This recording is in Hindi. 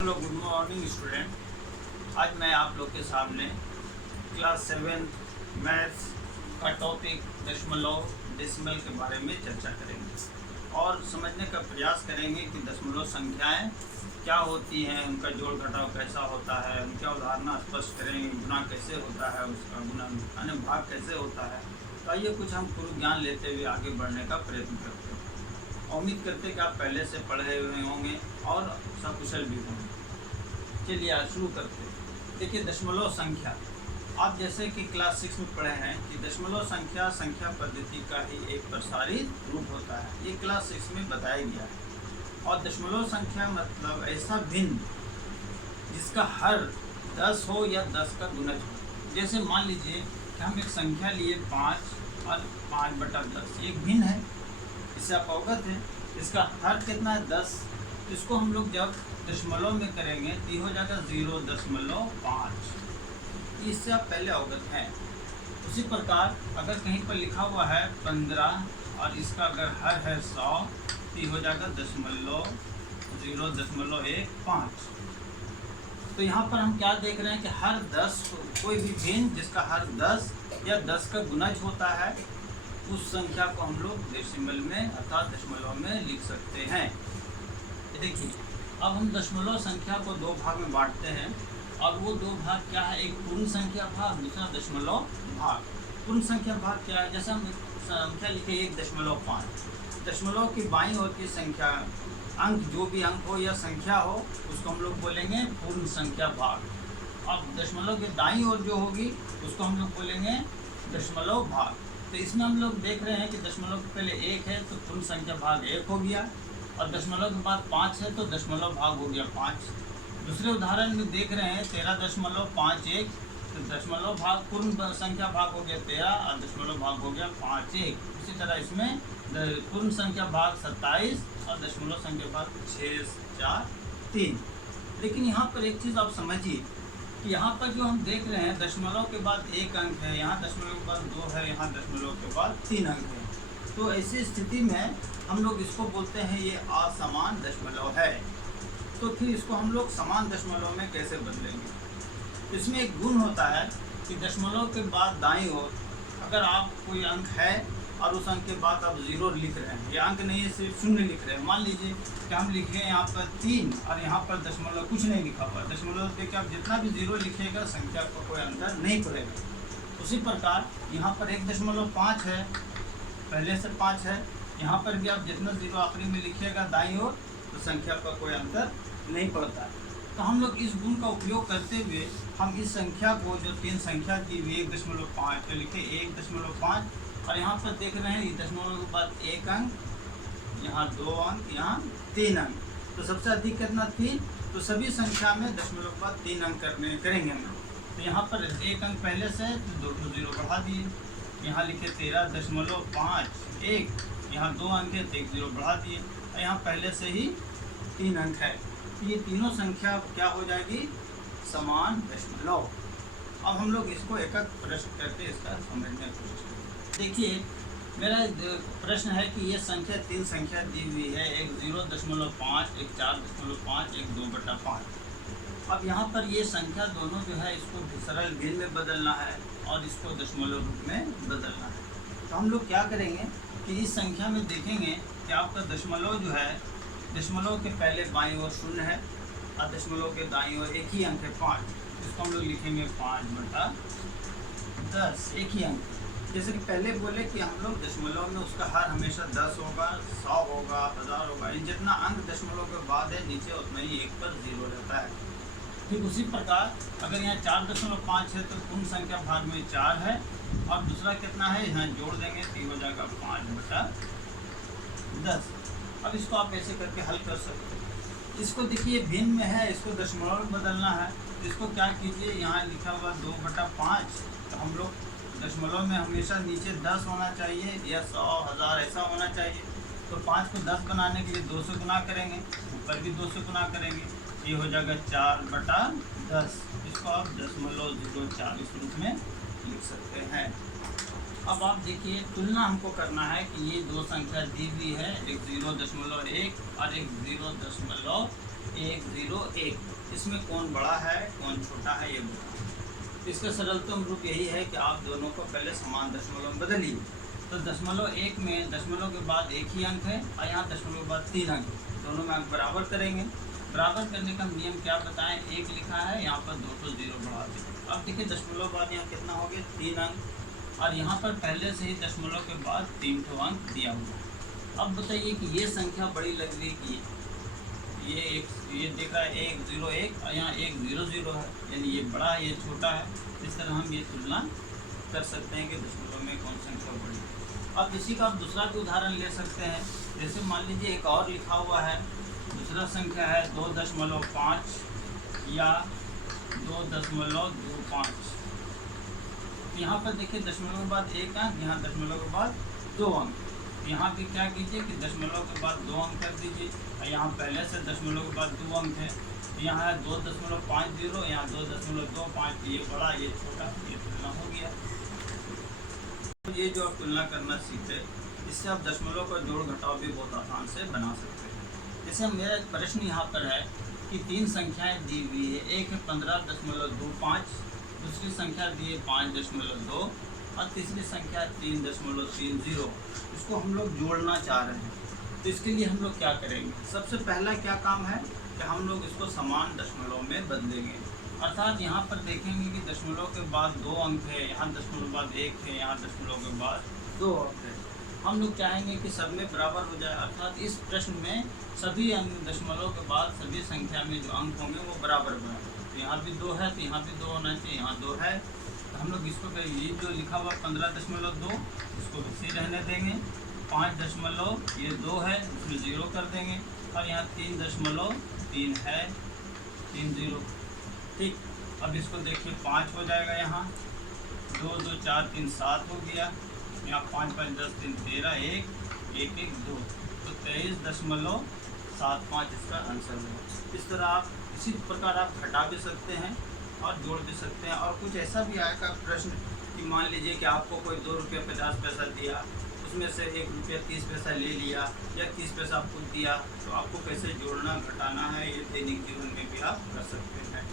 Hello, good morning student. आज मैं आप लोग के सामने क्लास 7 मैथ्स का टॉपिक दशमलव डेसिमल के बारे में चर्चा करेंगे और समझने का प्रयास करेंगे कि दशमलव संख्याएं क्या होती हैं, उनका जोड़ घटाव कैसा होता है, उनका उदाहरण स्पष्ट करेंगे, गुना कैसे होता है, उसका गुना यानी भाग कैसे होता है। तो आइए कुछ हम पूर्व ज्ञान लेते हुए आगे बढ़ने का प्रयत्न करते हैं। उम्मीद करते कि आप पहले से पढ़े हुए होंगे और सकुशल भी होंगे। चलिए आज शुरू करते हैं। देखिए, दशमलव संख्या आप जैसे कि क्लास 6 में पढ़े हैं कि दशमलव संख्या संख्या पद्धति का ही एक प्रसारित रूप होता है। ये क्लास 6 में बताया गया है। और दशमलव संख्या मतलब ऐसा भिन्न जिसका हर 10 हो या 10 का गुणज हो। जैसे मान लीजिए कि हम एक संख्या लिए 5 और 5/10, एक भिन्न है, इससे आप अवगत है। इसका हर कितना है? 10। इसको हम लोग जब दशमलव में करेंगे तो ये हो जाएगा 0.5। इससे आप पहले अवगत हैं। उसी प्रकार अगर कहीं पर लिखा हुआ है 15 और इसका अगर हर है 100 तो ये हो जाएगा 0.15। तो यहाँ पर हम क्या देख रहे हैं कि हर 10 कोई भी भिन्न जिसका हर 10 या 10 का गुणज होता है उस संख्या को हम लोग डेसिमल में अर्थात दशमलव में लिख सकते हैं। देखिए, अब हम दशमलव संख्या को दो भाग में बांटते हैं और वो दो भाग क्या है? एक पूर्ण संख्या भाग, दूसरा दशमलव भाग। पूर्ण संख्या भाग क्या है? जैसे हम संख्या लिखे 1.5। दशमलव की बाईं ओर की संख्या अंक, जो भी अंक हो या संख्या हो, उसको हम लोग बोलेंगे पूर्ण संख्या भाग। अब दशमलव के दाईं ओर जो होगी उसको हम लोग बोलेंगे दशमलव भाग। तो इसमें हम लोग देख रहे हैं कि दशमलव के पहले 1 है तो पूर्ण संख्या भाग 1 हो गया, और दशमलव के बाद 5 है तो दशमलव भाग हो गया 5। दूसरे उदाहरण में देख रहे हैं 13.51, तो दशमलव भाग पूर्ण संख्या भाग हो गया 13 और दशमलव भाग हो गया 5/1। इसी तरह इसमें पूर्ण संख्या भाग 27 और दशमलव संख्या भाग 643। लेकिन यहाँ पर एक चीज़ आप समझिए कि यहाँ पर जो हम देख रहे हैं दशमलव के बाद 1 अंक है, यहाँ दशमलव के बाद 2 है, यहाँ दशमलव के बाद 3 अंक है। तो ऐसी स्थिति में हम लोग इसको बोलते हैं ये असमान दशमलव है। तो फिर इसको हम लोग समान दशमलव में कैसे बदलेंगे? इसमें एक गुण होता है कि दशमलव के बाद दाईं ओर अगर आप कोई अंक है और उस अंक के बाद आप 0 लिख रहे हैं, या अंक नहीं है सिर्फ 0 लिख रहे हैं। मान लीजिए कि हम लिखे यहाँ पर 3 और यहाँ पर दशमलव कुछ नहीं लिखा हुआ। दशमलव देखिए आप जितना भी 0 लिखिएगा संख्या को कोई अंतर नहीं पड़ेगा। उसी प्रकार यहाँ पर 1.5 है, पहले से 5 है, यहाँ पर भी आप जितना 0 आखिरी में लिखिएगा दाईं ओर तो संख्या का कोई अंतर नहीं पड़ता है। तो हम लोग इस गुण का उपयोग करते हुए हम इस संख्या को, जो 3 संख्या की 1.5, तो लिखे 1.5 और यहाँ पर देख रहे हैं दशमलव के बाद 1 अंक, यहाँ 2 अंक, यहाँ 3 अंक। तो सबसे अधिक कितना? 3। तो सभी संख्या में दशमलव के बाद 3 अंक करेंगे हम। तो यहाँ पर 1 अंक पहले से तो 2 को 0 बढ़ा दिए। यहाँ लिखे 13.51, यहाँ 2 अंक है तो 1 0 बढ़ा दिए, और यहाँ पहले से ही 3 अंक है। तो ये तीनों संख्या क्या हो जाएगी? समान दशमलव। अब हम लोग इसको एक एक प्रश्न करके इसका समझने की कोशिश करें। देखिए, मेरा प्रश्न है कि ये संख्या 3 संख्या दी हुई है, एक 0.5, एक 4.5, एक 2/5। अब यहाँ पर ये संख्या दोनों जो है इसको सरल भिन्न में बदलना है और इसको दशमलव रूप में बदलना है। तो हम लोग क्या करेंगे कि इस संख्या में देखेंगे कि आपका दशमलव जो है, दशमलव के पहले बाईं ओर 0 है और दशमलव के दाईं ओर एक ही अंक है 5। इसको हम लोग लिखेंगे 5/10, एक ही अंक। जैसे कि पहले बोले कि हम लोग दशमलव में उसका हर हमेशा 10 होगा, 100 होगा, 1000 होगा। जितना अंक दशमलव के बाद है नीचे उतना ही 1 पर 0 रहता है। ठीक उसी प्रकार अगर यहाँ 4.5 है तो पूर्ण संख्या भाग में 4 है, और दूसरा कितना है यहाँ जोड़ देंगे तो हो जाएगा 5/10। अब इसको आप ऐसे करके हल कर सकते हैं। इसको देखिए भिन्न में है, इसको दशमलव में बदलना है। इसको क्या कीजिए, यहाँ लिखा हुआ 2/5, तो हम लोग दशमलव में हमेशा नीचे 10 होना चाहिए या 100, 1000 ऐसा होना चाहिए। तो 5 को 10 बनाने के लिए 2 से गुना करेंगे, ऊपर भी 2 से गुना करेंगे, ये हो जाएगा 4/10। इसको आप 0.04 इस रूप में लिख सकते हैं। अब आप देखिए तुलना हमको करना है कि ये दो संख्या दी हुई है, एक 0.1 और एक 0.5। 1 0 1। इसमें कौन बड़ा है कौन छोटा है ये बताओ। इसका सरलतम रूप यही है कि आप दोनों को पहले समान दशमलव में बदलिए। तो दशमलव 1 में दशमलव के बाद एक ही अंक है और यहाँ दशमलव के बाद 3 अंक, दोनों में अंक बराबर करेंगे। बराबर करने का नियम क्या बताएं, 1 लिखा है यहाँ पर 2 तो 0 बढ़ा दें। अब देखिए दशमलव बाद यहाँ कितना हो गया 3 अंक, और यहाँ पर पहले से ही दशमलव के बाद 3 ठो अंक दिया हुआ। अब बताइए कि ये संख्या बड़ी लग रही है कि ये देख रहा है 1 0 1 और यहाँ 1 0 0 है, यानी ये बड़ा है ये छोटा है। इस तरह हम ये तुलना कर सकते हैं कि दशमलव में कौन संख्या बड़ी है। अब इसी का आप दूसरा भी उदाहरण ले सकते हैं। जैसे मान लीजिए एक और लिखा हुआ है, दूसरा संख्या है 2.5 या 2.25। यहाँ पर देखिए दशमलव के बाद एक अंक, यहाँ दशमलव के बाद 2 अंक। यहाँ पे क्या कीजिए कि दशमलव के बाद 2 अंक कर दीजिए, और यहाँ पहले से दशमलव के बाद 2 अंक है। यहाँ है 2.50, यहाँ 2.25, ये बड़ा ये छोटा, ये तुलना हो गया। तो ये जो आप तुलना करना सीखे, इससे आप दशमलव का जोड़ घटाव भी बहुत आसान से बना सकते हैं। जैसे मेरा प्रश्न यहाँ पर है कि 3 संख्याएँ दी हुई है, एक है 15.25, दूसरी संख्या दी है 5.2 और तीसरी संख्या 3.30। इसको हम लोग जोड़ना चाह रहे हैं, तो इसके लिए हम लोग क्या करेंगे। सबसे पहला क्या काम है कि हम लोग इसको समान दशमलव में बदलेंगे। अर्थात यहाँ पर देखेंगे कि दशमलव के बाद 2 अंक है, यहाँ दशमलव के बाद 1 है, यहाँ दशमलव के बाद 2 अंक है। हम लोग चाहेंगे कि सब में बराबर हो जाए, अर्थात इस प्रश्न में सभी अंक दशमलव के बाद सभी संख्या में जो अंक होंगे वो बराबर बने। तो यहाँ भी 2 है तो यहाँ भी 2 होना चाहिए, यहाँ 2 है तो हम लोग इसको ये जो लिखा हुआ 15.2 इसको इसी रहने देंगे। 5 ये 2 है इसमें 0 कर देंगे, और यहाँ 3.3 है 3 0। ठीक, अब इसको देखिए 5 हो जाएगा, यहाँ 2 2 4 3 7 हो गया, यहाँ 5 5 10 3 13 1 1 1 2, तो 23.75 इसका आंसर है। इस तरह आप इसी प्रकार आप घटा भी सकते हैं और जोड़ भी सकते हैं। और कुछ ऐसा भी आएगा प्रश्न कि मान लीजिए कि आपको कोई 2 रुपये 50 पैसा दिया, उसमें से 1 रुपया 30 पैसा ले लिया या 30 पैसा आपको दिया, तो आपको कैसे जोड़ना घटाना है ये दैनिक जीवन में भी आप कर सकते हैं।